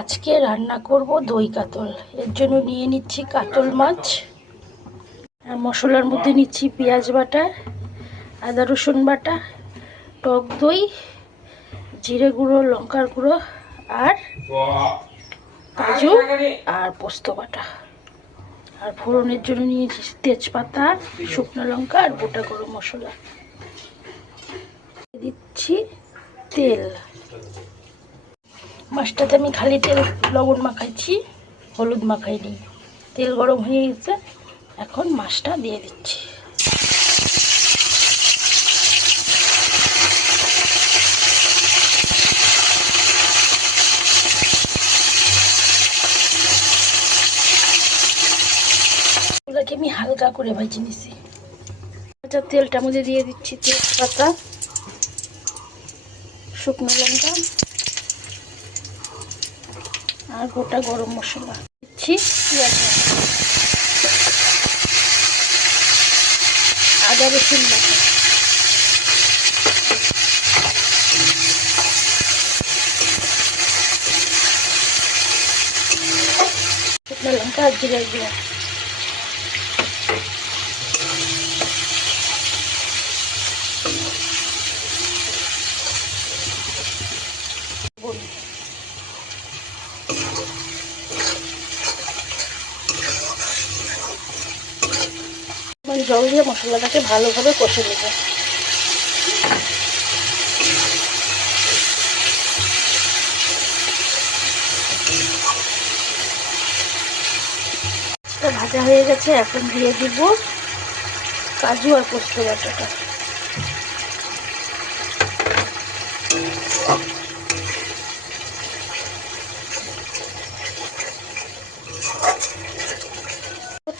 আজকে রান্না করব দই কাতল। এর জন্য নিয়ে নিচ্ছি কাতল মাছ, আর মশলার মধ্যে নিচ্ছি পেঁয়াজ বাটা, আদা রসুন বাটা, টক দই, জিরে গুঁড়ো, লঙ্কার গুঁড়ো, আর কাজু আর পোস্ত বাটা। আর ফোড়নের জন্য নিয়েছি তেজপাতা, শুকনো লঙ্কা আর গোটা গরম মশলা। দিচ্ছি তেল। মাছটাতে আমি খালি তেল লবণ মাখাইছি, হলুদ মাখাইনি। তেল গরম হয়ে গেছে, এখন মাছটা দিয়ে দিচ্ছি। এগুলোকে আমি হালকা করে ভেজে নিছি। আচ্ছা, তেলটার মধ্যে দিয়ে দিচ্ছি তেজপাতা, শুকনো লঙ্কা আর গোটা গরম মশলা। দিচ্ছি পেঁয়াজ, আদা রসুন বাটা, শুকনো লঙ্কা আর জিরে গুঁড়ো। জল দিয়ে মশলাটাকে ভালোভাবে কষে নেব। ভাজা হয়ে গেছে, এখন দিয়ে দিব কাজু আর পোস্ত বাটাটা।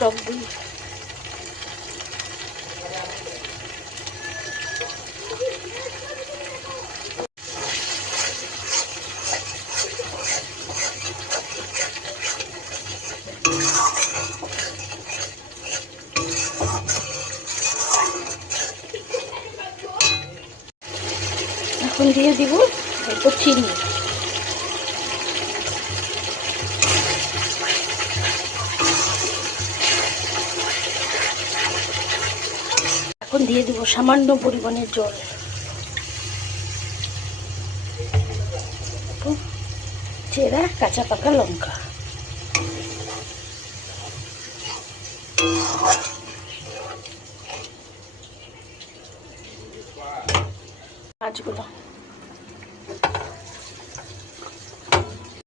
টক দই, এখন দিয়ে দিব একটু চিনি। এখন দিয়ে দিব সামান্য পরিমাণের জল, চেরা কাঁচা পাকা লঙ্কা। মাছগুলো